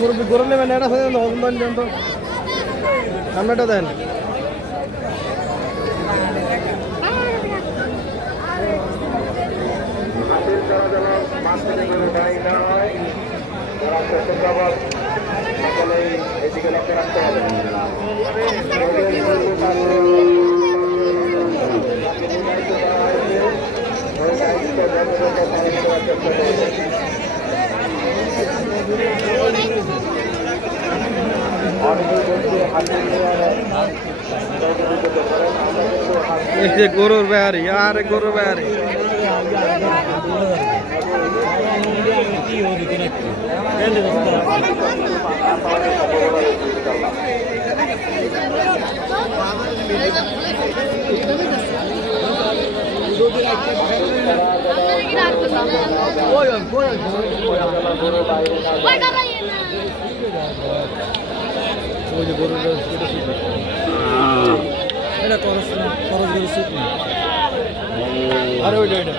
গরু বেশ গরম নেবেন এটা হনুমান দেন তো সামনেটা দেন। এই গরুর বেহারি আরে গরুর বেহারি ওই যে গরুর এটা করস না। করস গরু সুট না। আরে ওইটা ওইটা।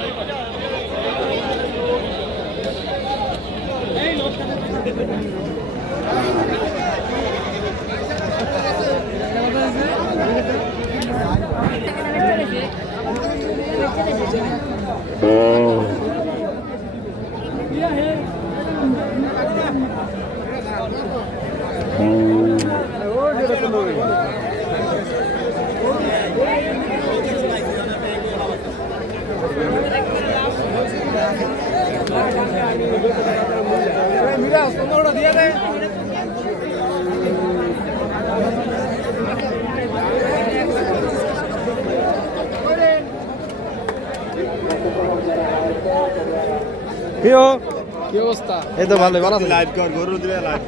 কিও কি অবস্থা? এই তো ভালো আছে লাইভ কর গরু দিবে লাইভ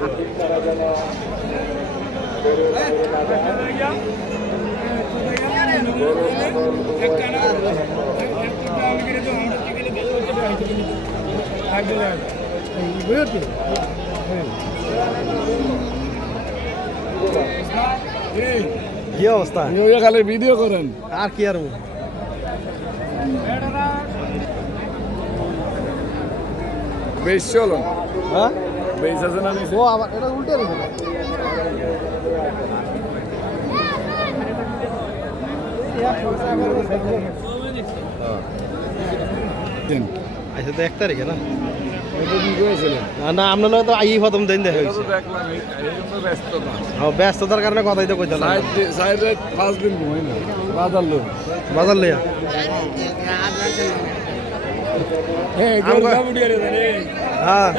কি অবস্থা? খালি ভিডিও করেন আর কি আর বেশ চলো হ্যাঁ? বেশ আছে না ও আবার এটা উল্টে রেখে আচ্ছা তো এক তারিখে না? না, আপনার তো আই প্রথম দিন দেখা হয়েছে। ও, ব্যস্ততার কারণে কথাই তো কইতাম পাঁচ দিন বাজার লোক বাজার লইয়া? হ্যাঁ। হ্যাঁ